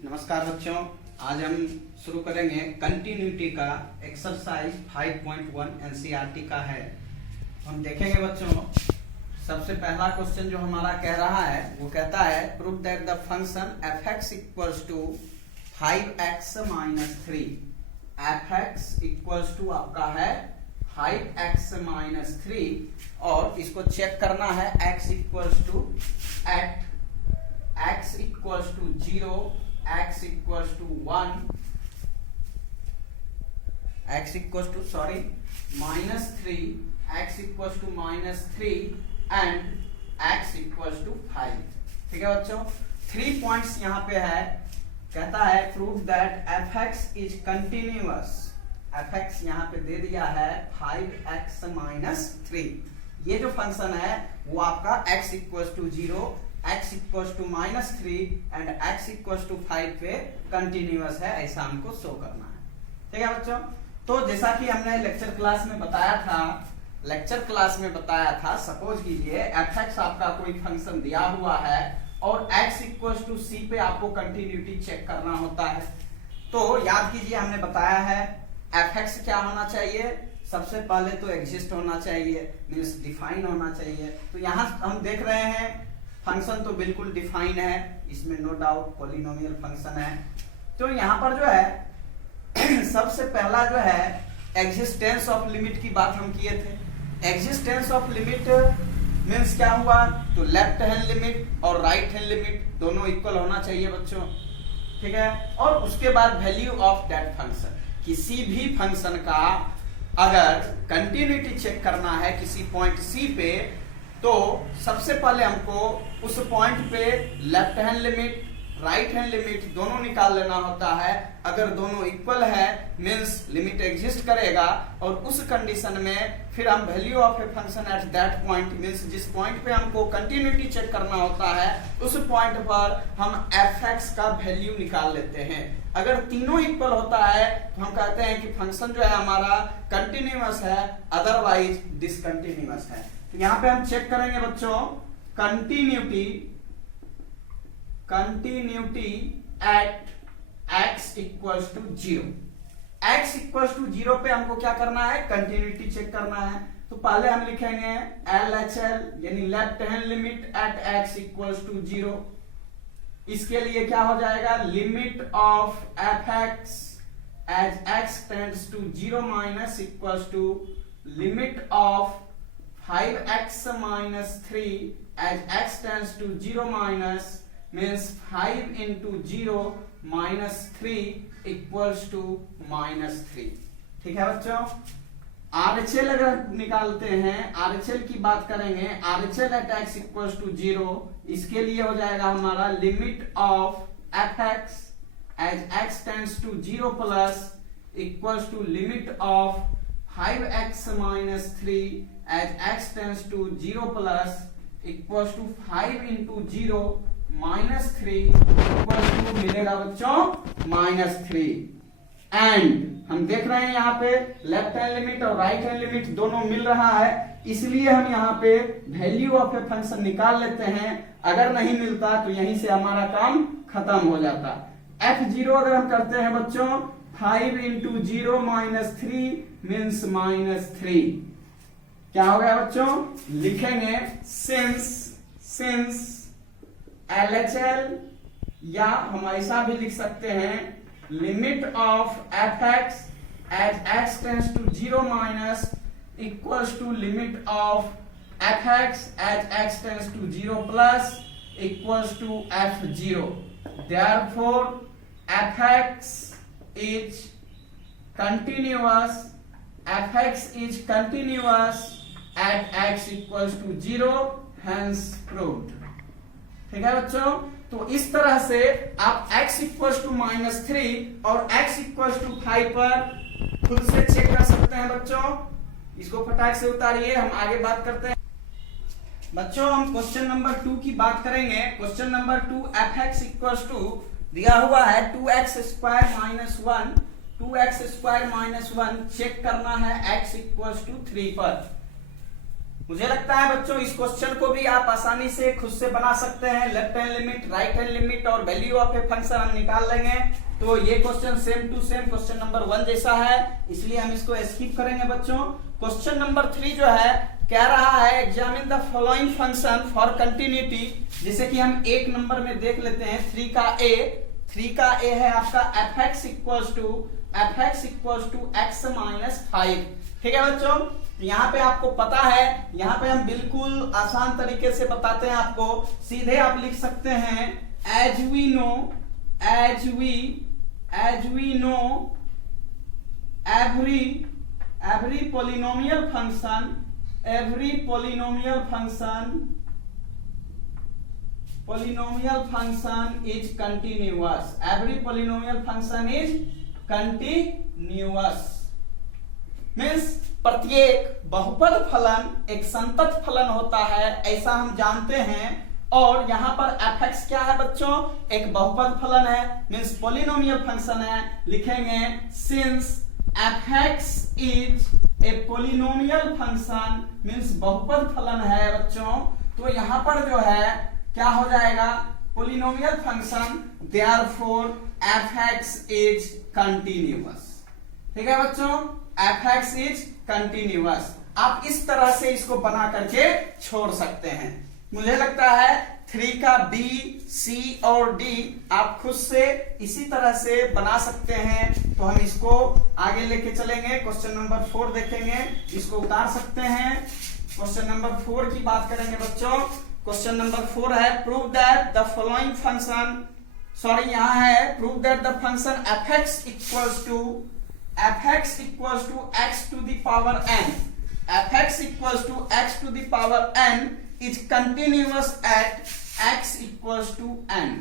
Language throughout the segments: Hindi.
नमस्कार बच्चों, आज हम शुरू करेंगे कंटिन्यूटी का एक्सरसाइज 5.1 एनसीईआरटी का है। हम देखेंगे बच्चों, सबसे पहला क्वेश्चन जो हमारा कह रहा है वो कहता है prove that the function fx equals to 5x minus 3। fx equals to आपका है 5x माइनस 3 और इसको चेक करना है x equals to at x equals to 0, x equals to 1, x equals to minus 3, x equals to minus 3 and x equals to 5। ठीक है बच्चों, 3 पॉइंट्स यहाँ पे है। कहता है prove that fx is continuous. fx यहाँ पे दे दिया है 5x माइनस 3। ये जो फंक्शन है वो आपका x equals to 0, x equals to minus 3 and x equals to 5 पे कंटिन्यूअस है, ऐसा हमको शो करना है। ठीक है बच्चों, तो जैसा कि हमने लेक्चर क्लास में बताया था, सपोज कीजिए fx आपका कोई फंक्शन दिया हुआ है और x इक्वल्स टू c पे आपको कंटिन्यूटी चेक करना होता है। तो याद कीजिए, हमने बताया है fx क्या होना चाहिए, सबसे पहले तो एग्जिस्ट होना चाहिए, मींस डिफाइन होना चाहिए। तो यहाँ हम देख रहे हैं फंक्शन तो बिल्कुल डिफाइन है, इसमें नो डाउट पॉलिनोमियल फंक्शन है। तो यहाँ पर जो है सबसे पहला जो है एग्जिस्टेंस ऑफ लिमिट की बात हम किए थे। एग्जिस्टेंस ऑफ लिमिट मींस क्या हुआ, तो लेफ्ट हैंड लिमिट और राइट हैंड लिमिट दोनों इक्वल होना चाहिए बच्चों। ठीक है, और उसके बाद वैल्यू ऑफ दैट फंक्शन। किसी भी फंक्शन का अगर कंटिन्यूटी चेक करना है किसी पॉइंट सी पे, तो सबसे पहले हमको उस पॉइंट पे left hand limit right hand limit दोनों निकाल लेना होता है। अगर दोनों इक्वल है मींस लिमिट एग्जिस्ट करेगा, और उस कंडीशन में फिर हम value of a function at that point means जिस पॉइंट पे हमको कंटिन्यूटी चेक करना होता है उस पॉइंट पर हम fx का वैल्यू निकाल लेते हैं। अगर तीनों इक्वल होता है तो हम कहते हैं कि फंक्शन जो है हमारा कंटिन्यूअस है, अदरवाइज डिसकंटिन्यूअस है। तो यहां पे हम चेक करेंगे बच्चों continuity at x equals to 0। x equals to 0 पे हमको क्या करना है, कंटिन्यूटी चेक करना है। तो पहले हम लिखेंगे LHL यानी left hand limit at x equals to 0। इसके लिए क्या हो जाएगा, limit of fx as x tends to 0 minus equals to limit of 5x minus 3 as x tends to 0 minus means 5 into 0 minus 3 equals to minus 3। ठीक है बच्चों, RHL अगर निकालते हैं, RHL की बात करेंगे, RHL at x equals to 0, इसके लिए हो जाएगा हमारा limit of fx as x tends to 0 plus equals to limit of 5x minus 3 as x tends to 0 plus equals to 5 into 0 minus 3 equals to मिलेगा बच्चों -3। एंड हम देख रहे हैं यहाँ पे लेफ्ट हैंड लिमिट और राइट हैंड लिमिट दोनों मिल रहा है, इसलिए हम यहाँ पे वैल्यू ऑफ ए फंक्शन निकाल लेते हैं। अगर नहीं मिलता तो यहीं से हमारा काम खत्म हो जाता। f0 अगर हम करते हैं बच्चों 5 into 0 minus 3 मीन्स -3। क्या हो गया बच्चों, लिखेंगे सिंस LHL, या हम ऐसा भी लिख सकते हैं limit of fx as x tends to 0 minus equals to limit of fx as x tends to 0 plus equals to f0। Therefore fx is continuous at x equals to 0, hence proved। ठीक है बच्चों, तो इस तरह से आप x इक्वल्स टू -3 और x इक्वल्स टू 5 पर खुद से चेक कर सकते हैं बच्चों। इसको फटाक से उतारिए, हम आगे बात करते हैं। बच्चों हम क्वेश्चन नंबर 2 की बात करेंगे। Question number 2 fx equals to दिया हुआ है 2x square minus 1, 2x square minus 1 check करना है x इक्वल्स टू 3 पर। मुझे लगता है बच्चों इस क्वेश्चन को भी आप आसानी से खुद से बना सकते हैं। Left hand limit, right hand limit और वैल्यू ऑफ ए फंक्शन हम निकाल लेंगे। तो ये question same to same question number 1 जैसा है, इसलिए हम इसको स्किप करेंगे बच्चों। क्वेश्चन नंबर 3 जो है कह रहा है examine the following function for continuity, जैसे कि हम 1 नंबर में देख लेते हैं 3 का ए है आपका fx equals to x minus 5। ठीक है बच्चों, यहाँ पे आपको पता है, यहाँ पे हम बिल्कुल आसान तरीके से बताते हैं आपको। सीधे आप लिख सकते हैं as we know every polynomial function is continuous. Every polynomial function is continuous. Means प्रत्येक बहुपद फलन एक संतत फलन होता है, ऐसा हम जानते हैं। और यहाँ पर fx क्या है बच्चों, एक बहुपद फलन है, मीन्स पॉलिनोमियल फंक्शन है। लिखेंगे since fx is a polynomial function, means बहुपद फलन है बच्चों। तो यहाँ पर जो है क्या हो जाएगा, polynomial function, therefore fx is continuous. ठीक है बच्चों, fx इज कंटिन्यूअस। आप इस तरह से इसको बना करके छोड़ सकते हैं। मुझे लगता है 3 का B, C और D आप खुद से इसी तरह से बना सकते हैं। तो हम इसको आगे लेके चलेंगे। क्वेश्चन नंबर 4 देखेंगे, इसको उतार सकते हैं। क्वेश्चन नंबर 4 की बात करेंगे बच्चों। क्वेश्चन नंबर 4 है prove that the following function, sorry यहाँ है prove that the function fx equals to x to the power n, fx equals to x to the power n is continuous at x equals to n.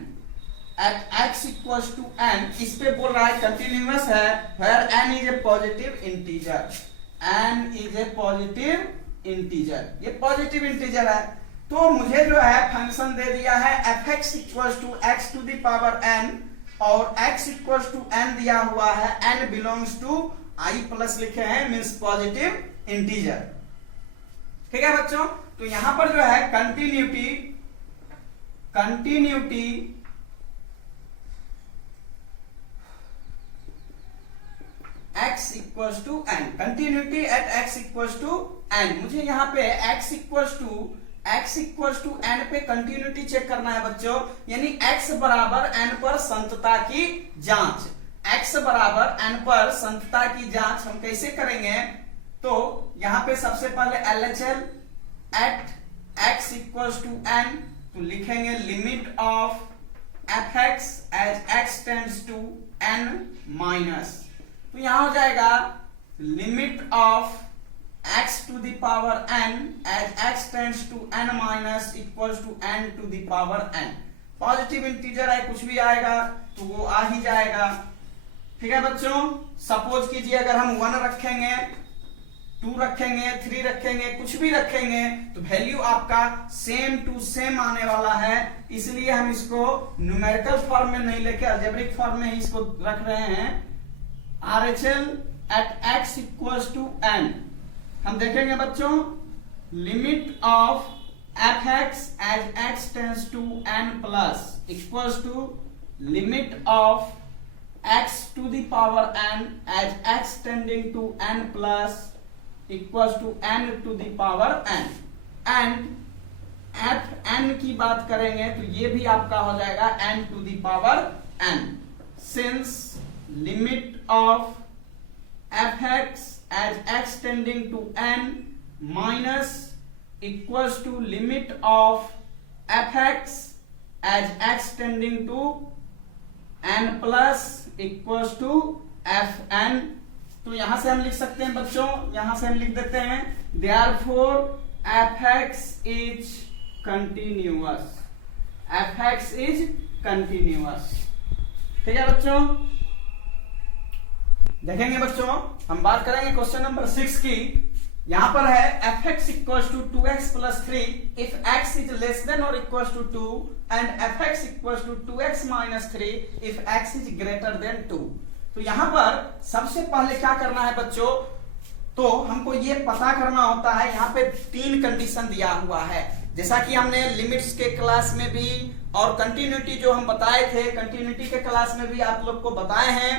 At x equals to n, इस पे बोल रहा है कंटिन्यूअस है, where n is a positive integer. n is a positive integer, ये पॉजिटिव इंटीजर है। तो मुझे जो है फंक्शन दे दिया है fx equals to x to the power n और x इक्वल्स टू n दिया हुआ है, n belongs to i plus लिखे हैं, मींस पॉजिटिव इंटीजर। ठीक है बच्चों, तो यहां पर जो है continuity x equals to n, continuity at x equals to n। मुझे यहाँ पे x इक्वल्स टू n पे कंटिन्यूटी चेक करना है बच्चों, यानी x बराबर n पर संतता की जांच। x बराबर n पर संतता की जांच हम कैसे करेंगे, तो यहां पे सबसे पहले LHL at x equals to n, तो लिखेंगे limit of fx as x tends to n minus, तो यहां हो जाएगा limit of x to the power n as x tends to n minus equals to n to the power n। Positive integer है, कुछ भी आएगा तो वो आ ही जाएगा। ठीक है बच्चों, सपोज कीजिए अगर हम 1 रखेंगे, 2 रखेंगे, 3 रखेंगे, कुछ भी रखेंगे तो वैल्यू आपका सेम टू सेम आने वाला है। इसलिए हम इसको न्यूमेरिकल फॉर्म में नहीं लेके अलजेब्रिक फॉर्म में ही इसको रख रहे हैं। RHL at x equals to n, हम देखेंगे बच्चों limit of fx as x tends to n plus equals to limit of x to the power n as x tending to n plus equals to n to the power n। And fn की बात करेंगे तो ये भी आपका हो जाएगा n to the power n, since limit of fx as x tending to n minus equals to limit of fx as x tending to n plus equals to fn। तो यहां से हम लिख सकते हैं बच्चों, यहां से हम लिख देते हैं therefore fx is continuous, fx is continuous। ठीक है बच्चों, देखेंगे बच्चों हम बात करेंगे क्वेश्चन नंबर 6 की। यहां पर है fx equals to 2x plus 3 if x is less than और equals to 2 and fx equals to 2x minus 3 if x is greater than 2। तो यहां पर सबसे पहले क्या करना है बच्चों, तो हमको ये पता करना होता है, यहाँ पे 3 कंडीशन दिया हुआ है, जैसा कि हमने लिमिट्स के क्लास में भी और कंटिन्यूटी जो हम बताए थे, कंटिन्यूटी के क्लास में भी आप लोग को बताए हैं।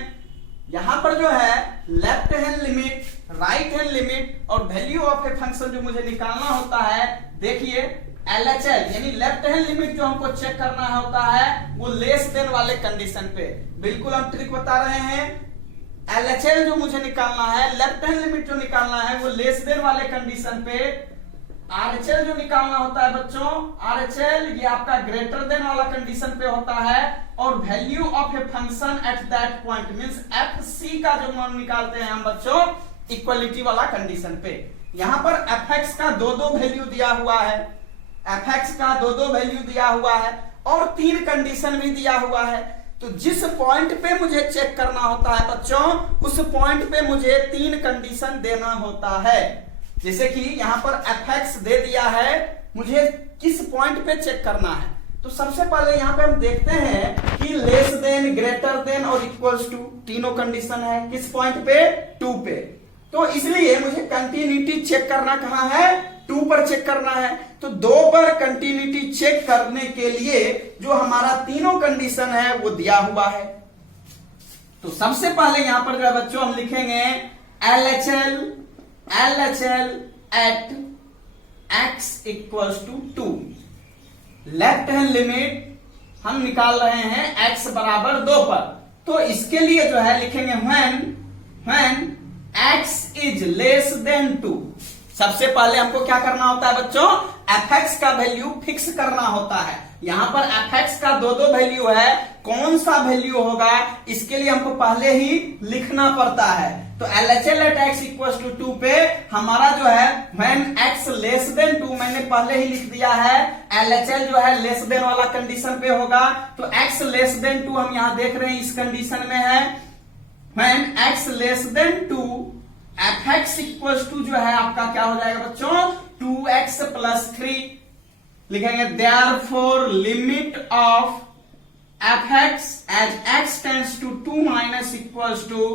यहां पर जो है left hand limit, right hand limit और वैल्यू ऑफ ए फंक्शन जो मुझे निकालना होता है, देखिए LHL यानी लेफ्ट हैंड लिमिट जो हमको चेक करना होता है वो लेस देन वाले कंडीशन पे, बिल्कुल हम ट्रिक बता रहे हैं। LHL जो मुझे निकालना है, लेफ्ट हैंड लिमिट जो निकालना है वो लेस देन वाले कंडीशन पे। RHL जो निकालना होता है बच्चों, RHL ये आपका ग्रेटर देन वाला कंडीशन पे होता है, और value of a function at that point means FC का जो मान निकालते हैं हम बच्चों इक्वलिटी वाला कंडीशन पे। यहां पर fx का 2-2 वैल्यू दिया हुआ है, fx का 2-2 वैल्यू दिया हुआ है और 3 कंडीशन भी दिया हुआ है। तो जिस पॉइंट पे मुझे चेक करना होता है बच्चों, उस पॉइंट पे मुझे 3 कंडीशन देना होता है। जैसे कि यहां पर fx दे दिया है, मुझे किस पॉइंट पे चेक करना है, तो सबसे पहले यहां पे हम देखते हैं कि लेस देन, ग्रेटर देन और इक्वल्स टू तीनों कंडीशन है। किस पॉइंट पे? 2 पे। तो इसलिए मुझे कंटिन्यूटी चेक करना कहां है? 2 पर चेक करना है। तो 2 पर कंटिन्यूटी चेक करने के लिए जो हमारा तीनों कंडीशन है वो दिया हुआ है। तो सबसे पहले यहां पर जो है बच्चों हम लिखेंगे LHL at x equals to 2। Left hand limit हम निकाल रहे हैं x बराबर 2 पर, तो इसके लिए जो है लिखेंगे when x is less than 2। सबसे पहले हमको क्या करना होता है बच्चों? fx का वैल्यू फिक्स करना होता है। यहां पर fx का 2-2 वैल्यू है, कौन सा वैल्यू होगा इसके लिए हमको पहले ही लिखना पड़ता है। तो LHL at x equals to 2 पे हमारा जो है when x less than 2 मैंने पहले ही लिख दिया है। LHL जो है लेस देन वाला कंडीशन पे होगा, तो x less than 2 हम यहां देख रहे हैं इस कंडीशन में है। when x less than 2 fx equals to जो है आपका क्या हो जाएगा बच्चों? 2x plus 3 लिखेंगे। therefore limit of fx as x tends to 2 minus equals to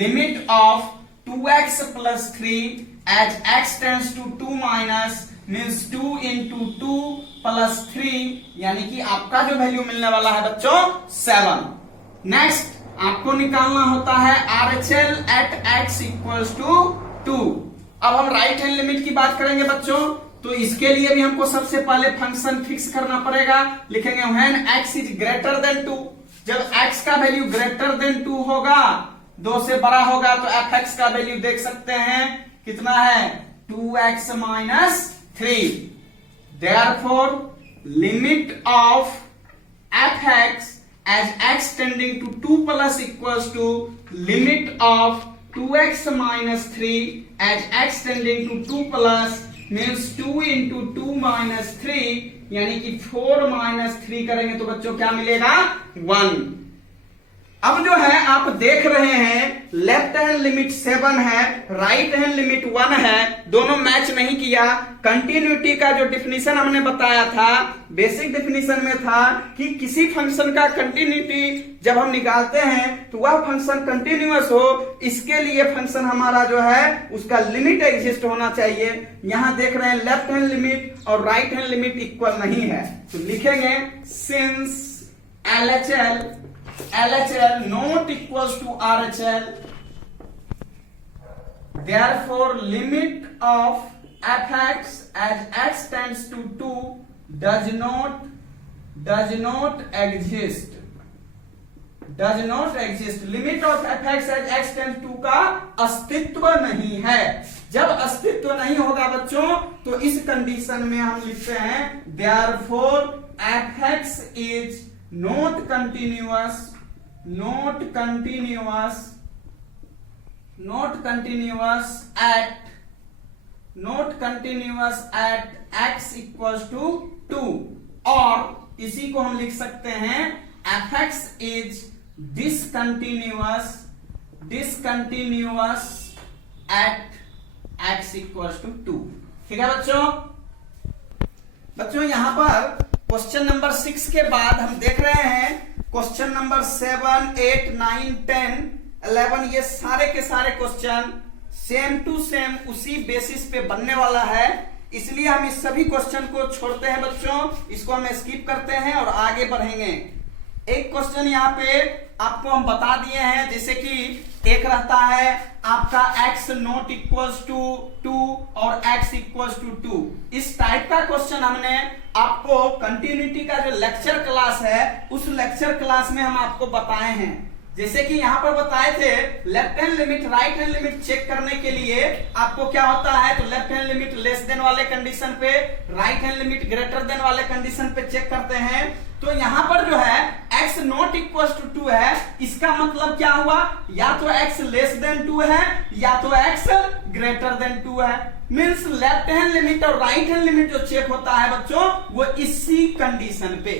limit of 2x plus 3 as x tends to 2 minus means 2 into 2 plus 3, यानी कि आपका जो वैल्यू मिलने वाला है बच्चों 7। नेक्स्ट आपको निकालना होता है RHL at x equals to 2। अब हम राइट हैंड लिमिट की बात करेंगे बच्चों, तो इसके लिए भी हमको सबसे पहले फंक्शन फिक्स करना पड़ेगा। लिखेंगे when x is greater than 2। जब x का वैल्यू ग्रेटर देन 2 होगा, 2 से बड़ा होगा, तो fx का वैल्यू देख सकते हैं कितना है? 2x minus 3। therefore limit of fx as x tending to 2 plus equals to limit of 2x minus 3 as x tending to 2 plus means 2 into 2 minus 3, यानी कि 4 minus 3 करेंगे तो बच्चों क्या मिलेगा? 1। अब जो है आप देख रहे हैं लेफ्ट हैंड लिमिट 7 है, राइट हैंड लिमिट 1 है, दोनों मैच नहीं किया। कंटिन्यूटी का जो डिफिनीशन हमने बताया था, बेसिक डिफिनीशन में था कि किसी फंक्शन का कंटिन्यूटी जब हम निकालते हैं तो वह फंक्शन कंटिन्यूअस हो, इसके लिए फंक्शन हमारा जो है उसका लिमिट एग्जिस्ट होना चाहिए। यहां देख रहे हैं लेफ्ट हैंड लिमिट और राइट हैंड लिमिट इक्वल नहीं है, तो लिखेंगे since LHL not equals to RHL, therefore limit of fx as x tends to 2 does not exist। Limit of fx as x tends to का अस्तित्व नहीं है। जब अस्तित्व नहीं होगा बच्चों तो इस कंडीशन में हम लिखते हैं therefore fx is not continuous at x equals to 2, और इसी को हम लिख सकते हैं fx is discontinuous at x equals to 2। ठीक है बच्चों यहां पर क्वेश्चन नंबर 6 के बाद हम देख रहे हैं क्वेश्चन नंबर 7, 8, 9, 10, 11 ये सारे के सारे क्वेश्चन सेम टू सेम उसी बेसिस पे बनने वाला है, इसलिए हम इस सभी क्वेश्चन को छोड़ते हैं बच्चों, इसको हम स्किप करते हैं और आगे बढ़ेंगे। एक क्वेश्चन यहाँ पे आपको हम बता दिए हैं, जैसे कि एक रहता है आपका x नॉट इक्वल्स टू 2 और x इक्वल्स टू 2। इस टाइप का क्वेश्चन हमने आपको कंटिन्यूटी का जो लेक्चर क्लास है उस लेक्चर क्लास में हम आपको बताए हैं। जैसे कि यहाँ पर बताए थे left hand limit right hand limit check करने के लिए आपको क्या होता है, तो left hand limit less than वाले कंडीशन पे, right hand limit greater than वाले कंडीशन पे चेक करते हैं। तो यहाँ पर जो है x नॉट इक्वल टू 2 है, इसका मतलब क्या हुआ, या तो x लेस देन 2 है या तो x ग्रेटर देन 2 है। मींस लेफ्ट हैंड लिमिट और राइट हैंड लिमिट जो चेक होता है बच्चों वो इसी कंडीशन पे,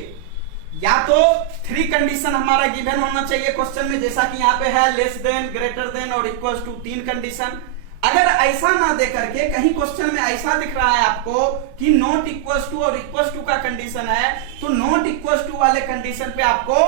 या तो 3 कंडीशन हमारा गिवन होना चाहिए क्वेश्चन में, जैसा कि यहाँ पे है लेस देन, ग्रेटर देन और इक्वल टू 3 कंडीशन। अगर ऐसा ना दे करके कहीं क्वेश्चन में ऐसा दिख रहा है आपको कि नॉट इक्वल टू और इक्वल टू का कंडीशन है, तो नॉट इक्वल टू वाले कंडीशन पे आपको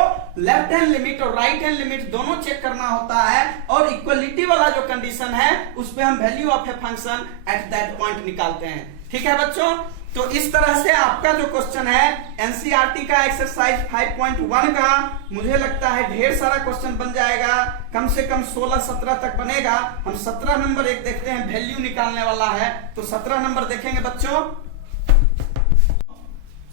लेफ्ट हैंड लिमिट और राइट हैंड लिमिट दोनों चेक करना होता है, और इक्वलिटी वाला जो कंडीशन है उस पे हम value of a function at that point निकालते हैं। ठीक है बच्चों, तो इस तरह से आपका जो क्वेश्चन है एनसीईआरटी का एक्सरसाइज 5.1 का मुझे लगता है ढेर सारा क्वेश्चन बन जाएगा, कम से कम 16-17 तक बनेगा। हम 17 नंबर एक देखते हैं, वैल्यू निकालने वाला है, तो 17 नंबर देखेंगे बच्चों।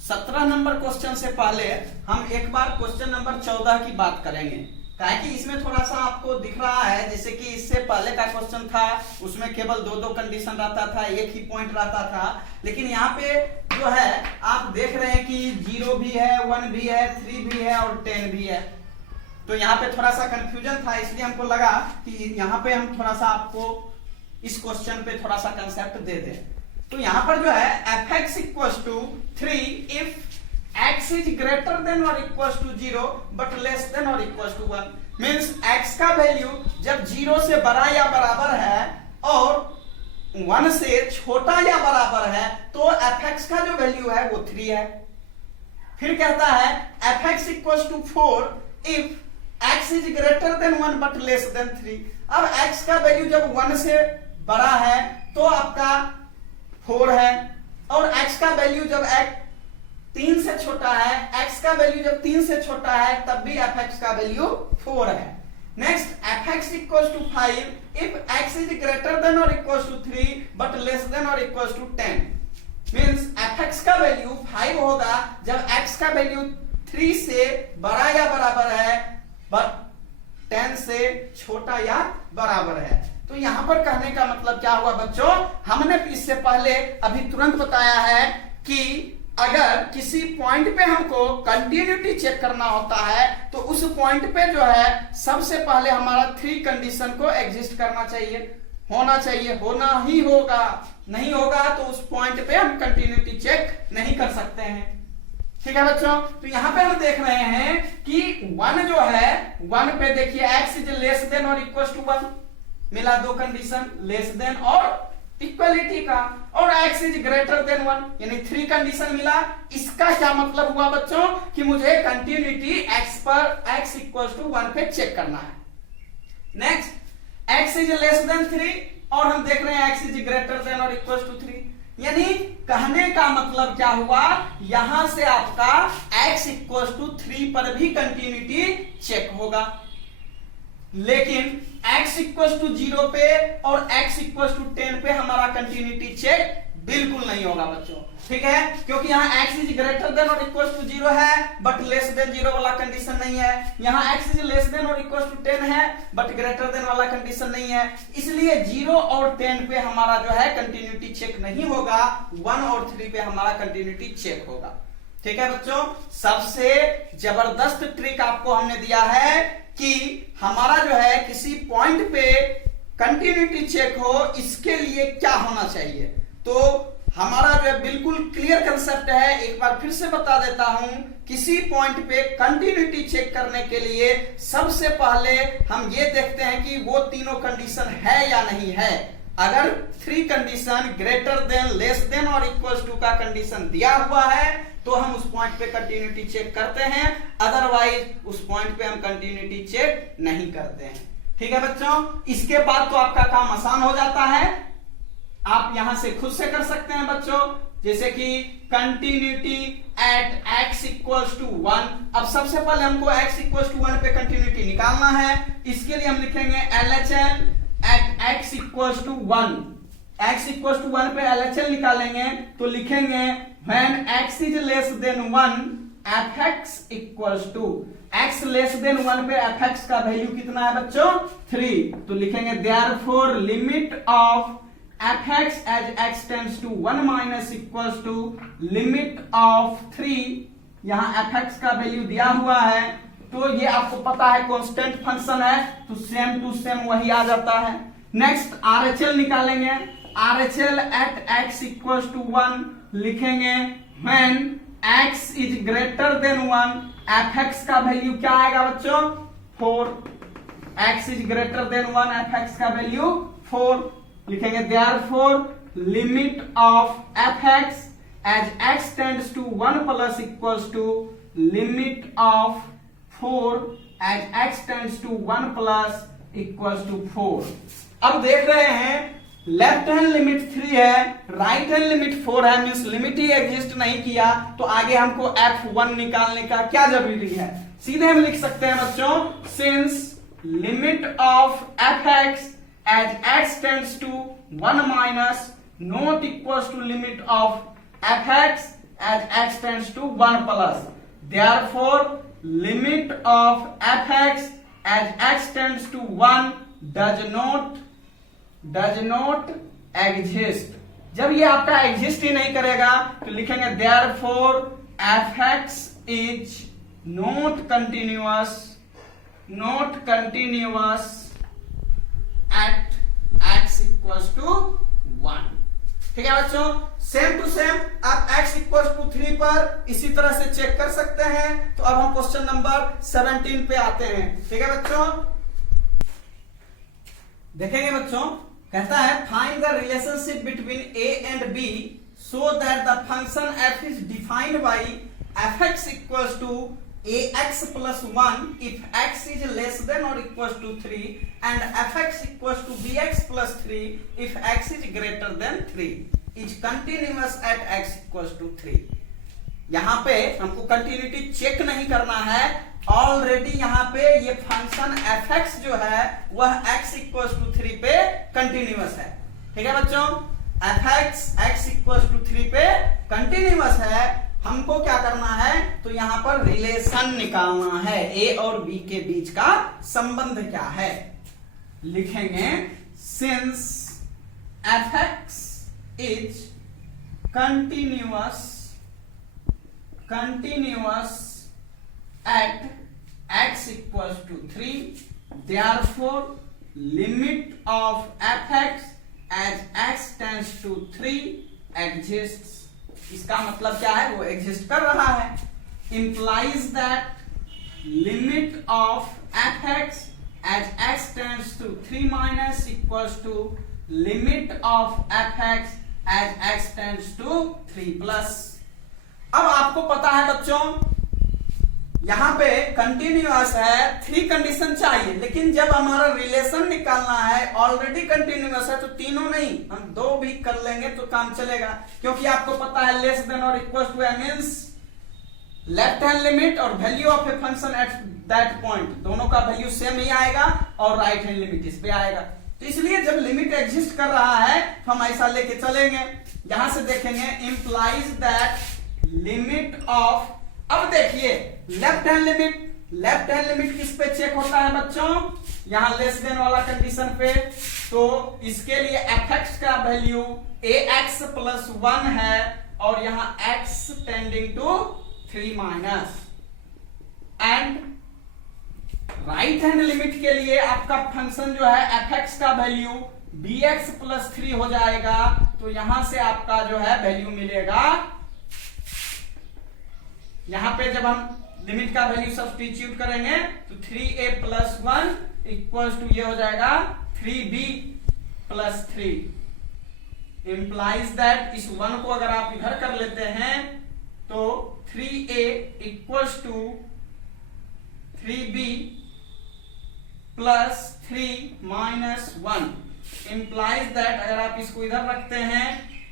17 नंबर क्वेश्चन से पहले हम एक बार क्वेश्चन नंबर 14 की बात करेंगे, काहे कि इसमें थोड़ा सा आपको दिख रहा है, जैसे कि इससे पहले का क्वेश्चन था उसमें केवल 2-2 कंडीशन रहता था, एक ही पॉइंट रहता था, लेकिन यहाँ पे जो है आप देख रहे हैं कि 0 भी है, 1 भी है, 3 भी है और 10 भी है। तो यहाँ पे थोड़ा सा कंफ्यूजन था, इसलिए हमको लगा कि यहाँ पे हम थोड़ा सा आपको इस क्वेश्चन पे थोड़ा सा कंसेप्ट दे दें। तो यहाँ पर जो है fx equals to 3 if x is greater than or equals to 0 but less than or equals to 1, means x का वैल्यू जब 0 से बड़ा या बराबर है और 1 से छोटा या बराबर है तो fx का जो वैल्यू है वो 3 है। फिर कहता है fx equals to 4 if x is greater than 1 but less than 3। अब x का वैल्यू जब 1 से बड़ा है तो आपका 4 है, और x का वैल्यू जब 3 से छोटा है, x का वैल्यू जब 3 से छोटा है तब भी fx का वैल्यू 4 है। Next fx equals to 5 if x is greater than or equals to 3 but less than or equals to 10, means fx का वैल्यू 5 होगा जब x का वैल्यू 3 से बड़ा या बराबर है but 10 से छोटा या बराबर है। तो यहां पर कहने का मतलब क्या हुआ बच्चों, हमने इससे पहले अभी तुरंत बताया है कि अगर किसी पॉइंट पे हमको कंटिन्यूटी चेक करना होता है तो उस पॉइंट पे जो है सबसे पहले हमारा 3 कंडीशन को एग्जिस्ट करना चाहिए, होना चाहिए, होना ही होगा, नहीं होगा तो उस पॉइंट पे हम कंटिन्यूटी चेक नहीं कर सकते हैं। ठीक है बच्चों, तो यहाँ पे हम देख रहे हैं कि 1 जो है 1 पे देखिए x इज लेस देन और इक्वल टू 1 मिला, 2 कंडीशन लेस देन और इक्वलिटी का, और x इज ग्रेटर देन 1 यानी 3 कंडीशन मिला। इसका क्या मतलब हुआ बच्चों कि मुझे कंटिन्यूटी x पर x इक्वल्स टू 1 पे चेक करना है। Next x is less then 3 और हम देख रहे हैं x इज ग्रेटर देन और इक्वल्स टू 3, यानी कहने का मतलब क्या हुआ, यहां से आपका x इक्वल्स टू 3 पर भी कंटिन्यूटी चेक होगा, लेकिन x इक्वल्स टू 0 पे और x इक्वल्स टू 10 पे हमारा कंटिन्यूटी चेक बिल्कुल नहीं होगा बच्चों। ठीक है, क्योंकि यहाँ x इज ग्रेटर देन और इक्वल्स टू 0 है बट लेस देन 0 वाला कंडीशन नहीं है, यहाँ x इज लेस देन और इक्वल्स टू 10 है बट ग्रेटर देन वाला कंडीशन नहीं है, इसलिए 0 और 10 पे हमारा जो है कंटिन्यूटी चेक नहीं होगा, 1 और 3 पे हमारा कंटिन्यूटी चेक होगा। ठीक है बच्चों, सबसे जबरदस्त ट्रिक आपको हमने दिया है कि हमारा जो है किसी पॉइंट पे कंटिन्यूटी चेक हो, इसके लिए क्या होना चाहिए। तो हमारा जो है बिल्कुल क्लियर कंसेप्ट है, एक बार फिर से बता देता हूं, किसी पॉइंट पे कंटिन्यूटी चेक करने के लिए सबसे पहले हम ये देखते हैं कि वो तीनों कंडीशन है या नहीं है। अगर 3 condition greater than, less than और इक्वल्स टू का कंडीशन दिया हुआ है तो हम उस पॉइंट पे कंटिन्यूटी चेक करते हैं, अदरवाइज उस पॉइंट पे हम कंटिन्यूटी चेक नहीं करते हैं। ठीक है बच्चों, इसके बाद तो आपका काम आसान हो जाता है, आप यहां से खुद से कर सकते हैं बच्चों, जैसे कि continuity at x equals to 1। अब सबसे पहले हमको x इक्वल्स टू 1 पे कंटिन्यूटी निकालना है, इसके लिए हम लिखेंगे LHL at x equals to 1। x equals to 1 पे LHL निकालेंगे तो लिखेंगे when x is less than 1 fx equals to, x less than 1 पे fx का वैल्यू कितना है बच्चों 3, तो लिखेंगे therefore limit of fx as x tends to 1 minus equals to limit of 3, यहां fx का वैल्यू दिया हुआ है, तो ये आपको पता है कांस्टेंट फंक्शन है, तो सेम टू सेम वही आ जाता है। नेक्स्ट RHL निकालेंगे, RHL at x equals to 1 लिखेंगे when x is greater than 1 fx का वैल्यू क्या आएगा बच्चों 4, x is greater than 1 fx का वैल्यू 4, लिखेंगे therefore limit of fx as x tends to 1 plus equals to limit of 4 as x tends to 1 plus equals to 4। अब देख रहे हैं लेफ्ट हैंड लिमिट 3 है, राइट हैंड लिमिट 4 है, मींस लिमिट ही एग्जिस्ट नहीं किया, तो आगे हमको f1 निकालने का क्या जरूरी है, सीधे हम लिख सकते हैं बच्चों since limit of fx as x tends to 1 minus not equals to limit of fx as x tends to 1 plus, therefore limit of fx as x tends to 1 does not exist। जब ये आपका एग्जिस्ट ही नहीं करेगा तो लिखेंगे therefore fx is not continuous at x equals to 1। ठीक है बच्चों, सेम टू सेम आप x इक्वल्स टू 3 पर इसी तरह से चेक कर सकते हैं। तो अब हम क्वेश्चन नंबर 17 पे आते हैं। ठीक है बच्चों, देखेंगे बच्चों, कहता है find the relationship between a and b so that the function f is defined by fx equals to ax plus 1 if x is less than or equals to 3 and fx equals to bx plus 3 if x is greater than 3 is continuous at x equals to 3। यहां पे हमको कंटिन्यूटी चेक नहीं करना है, ऑलरेडी यहां पे ये फंक्शन fx जो है वह x इक्वल्स टू 3 पे कंटिन्यूअस है। ठीक है बच्चों, fx x इक्वल्स टू 3 पे कंटिन्यूअस है, हमको क्या करना है तो यहां पर रिलेशन निकालना है, a और b के बीच का संबंध क्या है। लिखेंगे since fx is continuous at x equals to 3, therefore limit of fx as x tends to 3 exists। इसका मतलब क्या है, वो एग्जिस्ट कर रहा है। implies that limit of fx as x tends to 3 minus equals to limit of fx as x tends to 3 plus। अब आपको पता है बच्चों यहां पे कंटिन्यूअस है, 3 कंडीशन चाहिए, लेकिन जब हमारा रिलेशन निकालना है ऑलरेडी कंटिन्यूअस है तो तीनों नहीं हम 2 भी कर लेंगे तो काम चलेगा, क्योंकि आपको पता है लेस देन और equal to means left hand limit और value of a function at that point दोनों का वैल्यू सेम ही आएगा और राइट हैंड लिमिट इस पे आएगा। तो इसलिए जब लिमिट एग्जिस्ट कर रहा है तो हम ऐसा लेके चलेंगे। यहां से देखेंगे इंप्लाइज दैट लिमिट ऑफ, अब देखिए लेफ्ट हैंड लिमिट किस पे चेक होता है बच्चों, यहां लेस देन वाला कंडीशन पे, तो इसके लिए fx का वैल्यू ax प्लस 1 है और यहां x tending to 3 minus, and right hand limit के लिए आपका फंक्शन जो है fx का वैल्यू bx प्लस 3 हो जाएगा, तो यहां से आपका जो है वैल्यू मिलेगा, यहां पे जब हम लिमिट का वैल्यू सब्स्टिट्यूट करेंगे तो 3a प्लस 1 इक्वल्स टू ये हो जाएगा 3b प्लस 3। इंप्लाइज दैट इस 1 को अगर आप इधर कर लेते हैं तो 3a equals to 3b plus 3 minus 1 implies that, अगर आप इसको इधर रखते हैं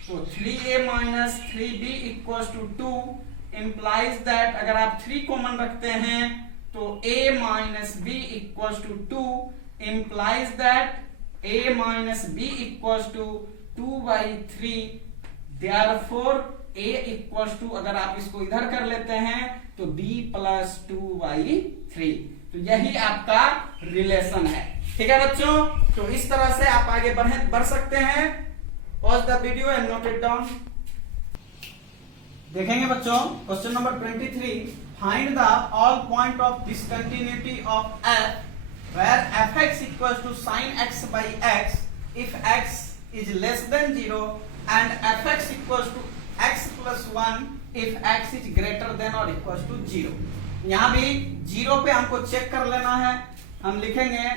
तो 3a minus 3b equals to 2 implies that, अगर आप 3 कॉमन रखते हैं तो a minus b equals to 2 implies that a minus b equals to 2/3, therefore a equals to, अगर आप इसको इधर कर लेते हैं तो b प्लस 2/3। तो यही आपका रिलेशन है। ठीक है बच्चों, तो इस तरह से आप आगे बढ़ सकते हैं। Pause the video and note it down. देखेंगे बच्चों question number 23, find the all point of discontinuity of f where fx equals to sin x by x if x is less than 0 and fx equals to x plus 1 if x is greater than or equals to 0। यहां भी 0 पे हमको चेक कर लेना है। हम लिखेंगे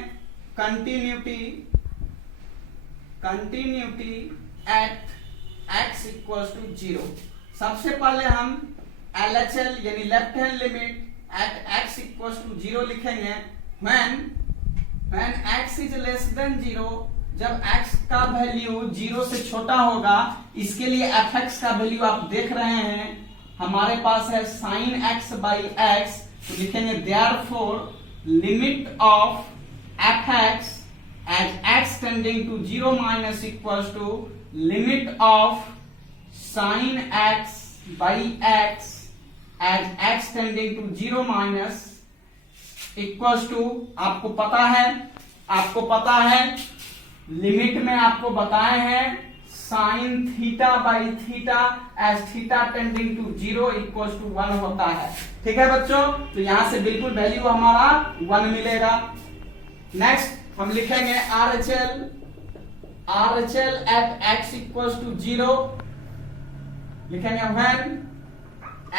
continuity at x equals to 0। सबसे पहले हम LHL यानी left hand limit at x equals to 0 लिखेंगे। when x is less than 0, जब x का वैल्यू 0 से छोटा होगा, इसके लिए fx का वैल्यू आप देख रहे हैं हमारे पास है sin x by x, तो लिखेंगे therefore limit of fx as x tending to 0 minus equals to limit of sin x by x as x tending to 0 minus equals to, आपको पता है लिमिट में आपको बताए हैं sine theta by theta as theta tending to 0 equals to 1 होता है। ठीक है बच्चों, तो यहां से बिल्कुल वैल्यू हमारा 1 मिलेगा। नेक्स्ट हम लिखेंगे RHL at x equals to 0, लिखेंगे when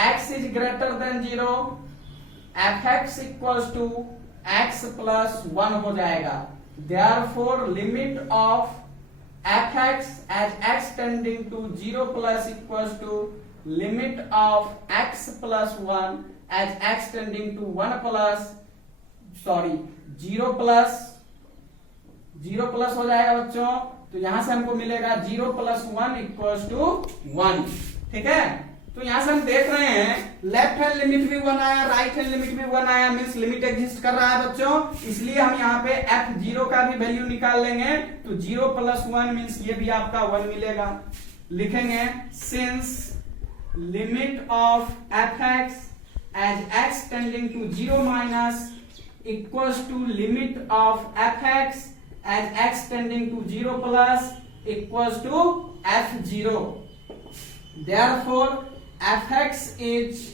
x is greater than 0 fx equals to x plus 1 हो जाएगा। Therefore limit of fx as x tending to 0 plus equals to limit of x plus 1 as x tending to 0 plus हो जाएगा बच्चों। तो यहां से हमको मिलेगा 0 plus 1 equals to 1। ठीक है, तो यहां से हम देख रहे हैं लेफ्ट हैंड लिमिट भी 1 आया, राइट हैंड लिमिट भी 1 आया, मींस लिमिट एग्जिस्ट कर रहा है बच्चों। इसलिए हम यहाँ पे f0 का भी वैल्यू निकाल लेंगे, तो 0 plus 1 मींस ये भी आपका 1 मिलेगा। लिखेंगे since limit of fx as x tending to 0 minus equals to limit of fx as x tending to 0 plus equals to f0, therefore fx is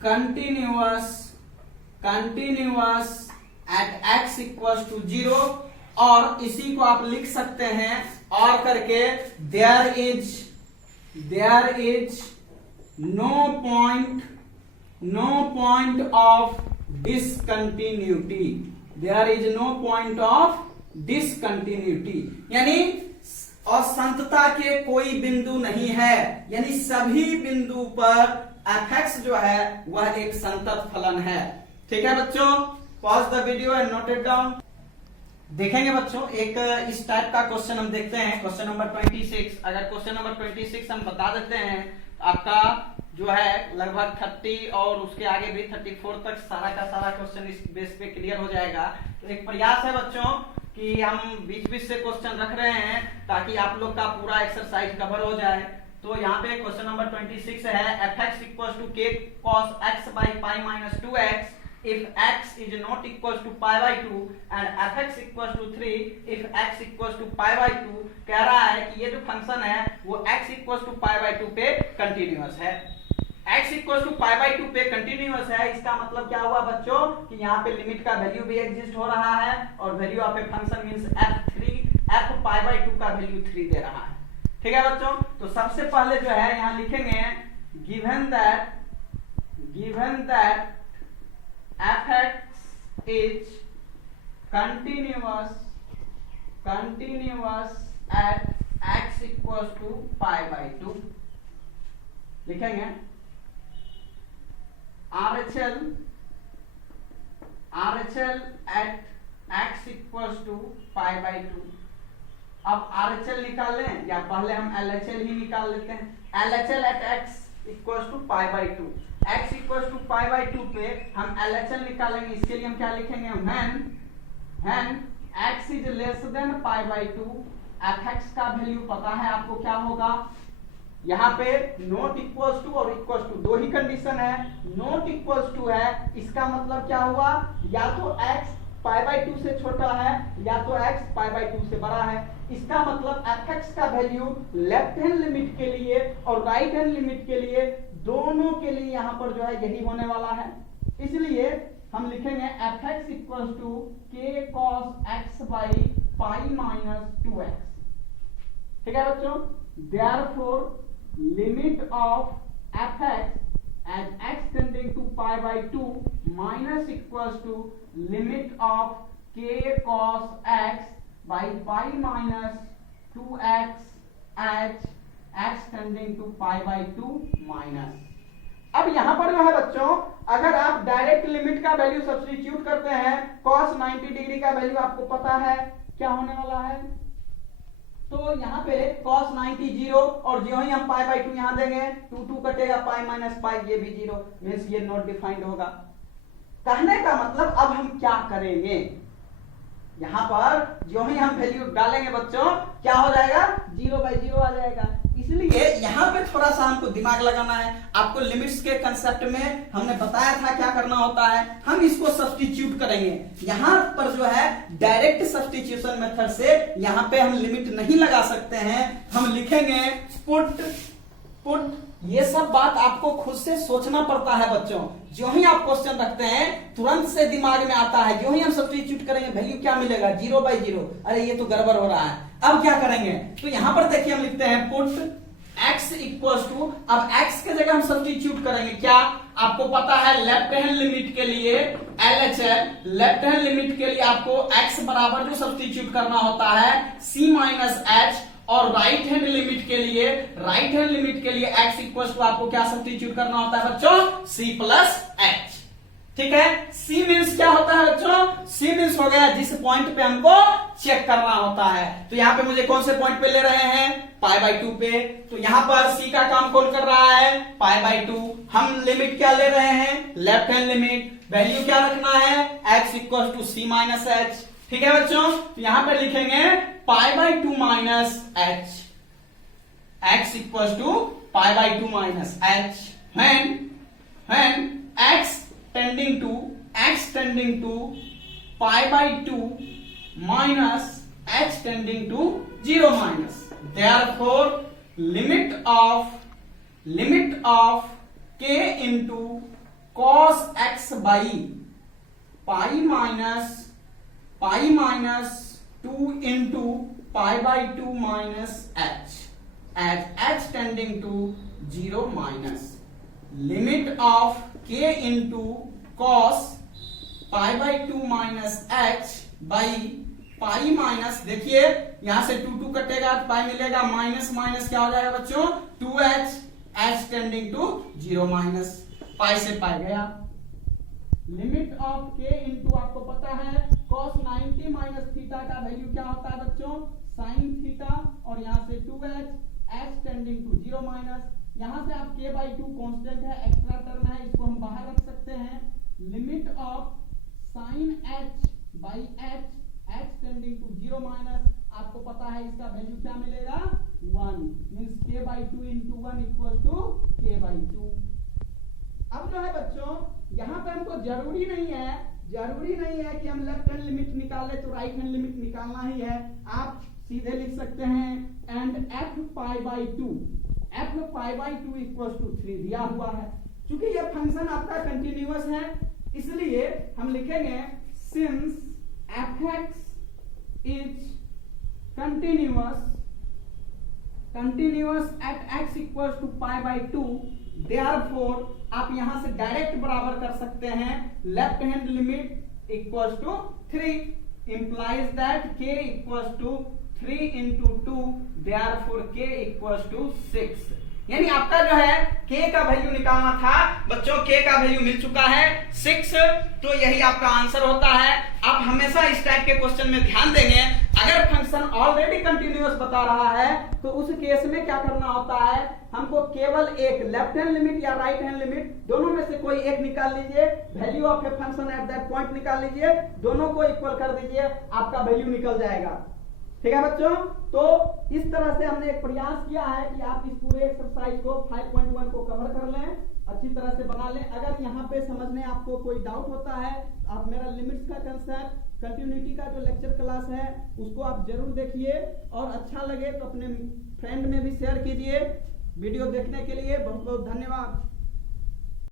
continuous at x equals to 0, और इसी को आप लिख सकते हैं और करके there is no point of discontinuity, there is no point of discontinuity, यानी असंतता के कोई बिंदु नहीं है, यानी सभी बिंदु पर fx जो है वह एक संतत फलन है। ठीक है बच्चों, pause the video and note it down. देखेंगे बच्चों एक इस टाइप का क्वेश्चन हम देखते हैं, क्वेश्चन नंबर 26। अगर क्वेश्चन नंबर 26 हम बता देते हैं आपका जो है लगभग 30 और उसके आगे भी 34 तक सारा का सारा क्वेश्चन इस बेस पे क्लियर हो जाएगा। तो एक प्रयास है बच्चों कि हम बीच बीच से क्वेश्चन रख रहे हैं ताकि आप लोग का पूरा एक्सरसाइज कवर हो जाए। तो यहाँ पे क्वेश्चन नंबर 26 है fx equals to k cos x by pi minus 2x if x is not equals to pi by 2 and fx equals to 3 if x equals to pi by 2। कह रहा है कि ये जो फंक्शन है वो x equals to pi by 2 पे कंटिन्यूअस है। x equals to pi by 2 पे कंटिन्यूअस है, इसका मतलब क्या हुआ बच्चों कि यहाँ पे लिमिट का वैल्यू भी एग्जिस्ट हो रहा है और value of a function means f pi by 2 का वैल्यू 3 दे रहा है। ठीक है बच्चों, तो सबसे पहले जो है यहाँ लिखेंगे given that fx is continuous at x equals to pi by 2, लिखेंगे RHL at x equals to pi by 2। अब RHL निकाल लें या पहले हम LHL ही निकाल लेते हैं। LHL at x equals to pi by 2, x equals to pi by 2 पे हम LHL निकालेंगे। इसके लिए हम क्या लिखेंगे, when x is less than pi by 2, fx का वैल्यू पता है आपको क्या होगा। यहाँ पे नॉट इक्वल्स टू और इक्वल्स टू दो ही कंडीशन है। नॉट इक्वल्स टू है, इसका मतलब क्या हुआ, या तो x पाई बाई 2 से छोटा है या तो x पाई बाई 2 से बड़ा है। इसका मतलब fx का वैल्यू लेफ्ट हैंड लिमिट के लिए और राइट हैंड लिमिट के लिए दोनों के लिए यहाँ पर जो है यही होने वाला है। इसलिए हम लिखेंगे fx equal to k cos x by pi minus 2x। ठीक है बच्चों, therefore limit of fx at x tending to pi by 2 minus equals to limit of k cos x by pi minus 2x at x tending to pi by 2 minus। अब यहां पर जो है बच्चों, अगर आप डायरेक्ट लिमिट का वैल्यू सब्स्टिट्यूट करते हैं, cos 90 डिग्री का वैल्यू आपको पता है क्या होने वाला है। तो यहाँ पे cos 90 0 और जो ही हम पाई बाई 2 यहाँ देंगे 2 कटेगा, पाई माइनस पाई ये भी 0, मींस ये नॉट डिफाइंड होगा। कहने का मतलब अब हम क्या करेंगे, यहाँ पर जो ही हम वैल्यू डालेंगे बच्चों क्या हो जाएगा, 0 बाई 0 आ जाएगा। इसलिए यहाँ पे थोड़ा सा हमको दिमाग लगाना है। आपको लिमिट्स के कंसेप्ट में हमने बताया था क्या करना होता है, हम इसको सब्स्टिट्यूट करेंगे। यहाँ पर जो है डायरेक्ट सब्स्टिट्यूशन मेथड से यहाँ पे हम लिमिट नहीं लगा सकते हैं, हम लिखेंगे पुट। ये सब बात आपको खुद से सोचना पड़ता है बच्चों। जो ही आप क्वेश्चन रखते हैं तुरंत से दिमाग में आता है, जो ही हम सब्स्टिट्यूट करेंगे वैल्यू क्या मिलेगा, 0 बाई 0। अरे ये तो गड़बड़ हो रहा है, अब क्या करेंगे, तो यहां पर देखिए हम लिखते हैं पुट x इक्वल्स टू, अब x के जगह हम सब्स्टिट्यूट करेंगे क्या, आपको पता है लेफ्ट हैंड लिमिट के लिए LHL, लेफ्ट हैंड लिमिट के लिए आपको x बराबर जो सब्स्टिट्यूट करना होता है c माइनस h, और राइट हैंड लिमिट के लिए x इक्वल्स टू आपको क्या सब्स्टिट्यूट करना होता है बच्चों, c प्लस h। ठीक है, C मीन्स क्या होता है बच्चों, C मीन्स हो गया जिस पॉइंट पे हमको चेक करना होता है। तो यहाँ पे मुझे कौन से पॉइंट पे ले रहे हैं, पाई बाई 2 पे, तो यहाँ पर C का काम कौन कर रहा है, पाई बाई 2। हम लिमिट क्या ले रहे हैं, लेफ्ट हैंड लिमिट, वैल्यू क्या रखना है, x equal to c minus h। ठीक है बच्चों, तो यहाँ पे लिखेंगे pi by 2 minus h, x equal to pi by 2 minus h when x tending to pi by 2 minus h tending to 0 minus, therefore limit of k into cos x by pi minus 2 into pi by 2 minus h at h tending to 0 minus, limit of k into cos pi by 2 minus h by pi minus, देखिए यहां से 2 कटेगा तो पाई मिलेगा, माइनस माइनस क्या हो जाएगा बच्चों, 2h, h tending to 0 minus, pi से पाई गया। लिमिट ऑफ k इंटू आपको पता है cos 90 माइनस थीटा का वैल्यू क्या होता है बच्चों, sin थीटा, और यहां से 2h, h tending to 0 minus, यहां से आप k बाई 2 कांस्टेंट है, एक्स्ट्रा टर्म है, इसको हम बाहर रख सकते हैं। Limit of sin h by h, h tending to 0 minus, आपको पता है इसका वैल्यू क्या मिलेगा, 1, means k by 2 into 1 equal to k by 2। अब जो है बच्चों यहाँ पे हमको जरूरी नहीं है कि हम लेफ्ट हैंड लिमिट निकाले तो राइट हैंड लिमिट निकालना ही है, आप सीधे लिख सकते हैं and f pi by 2 equal to 3 दिया हुआ है। चूंकि ये फंक्शन आपका कंटिन्यूअस है इसलिए हम लिखेंगे since fx is continuous at x equal to pi by 2, therefore आप यहां से डायरेक्ट बराबर कर सकते हैं left hand limit equal to 3 implies that k equal to 3 into 2, therefore k equals to 6। यानी आपका जो है k का वैल्यू निकालना था बच्चों, k का वैल्यू मिल चुका है 6, तो यही आपका आंसर होता है। आप हमेशा इस टाइप के क्वेश्चन में ध्यान देंगे, अगर फंक्शन ऑलरेडी कंटिन्यूअस बता रहा है तो उस केस में क्या करना होता है, हमको केवल एक लेफ्ट हैंड लिमिट या राइट हैंड लिमिट दोनों में से कोई एक निकाल लीजिए, value of a function at that point निकाल लीजिए, दोनों को इक्वल कर दीजिए, आपका वैल्यू निकल जाएगा। ठीक है बच्चों, तो इस तरह से हमने एक प्रयास किया है कि आप इस पूरे एक्सरसाइज को 5.1 को कवर कर लें, अच्छी तरह से बना लें। अगर यहाँ पे समझने आपको कोई डाउट होता है, आप मेरा लिमिट्स का कंसेप्ट, कंटिन्यूटी का जो लेक्चर क्लास है उसको आप जरूर देखिए, और अच्छा लगे तो अपने फ्रेंड में भी शेयर कीजिए। वीडियो देखने के लिए बहुत बहुत धन्यवाद।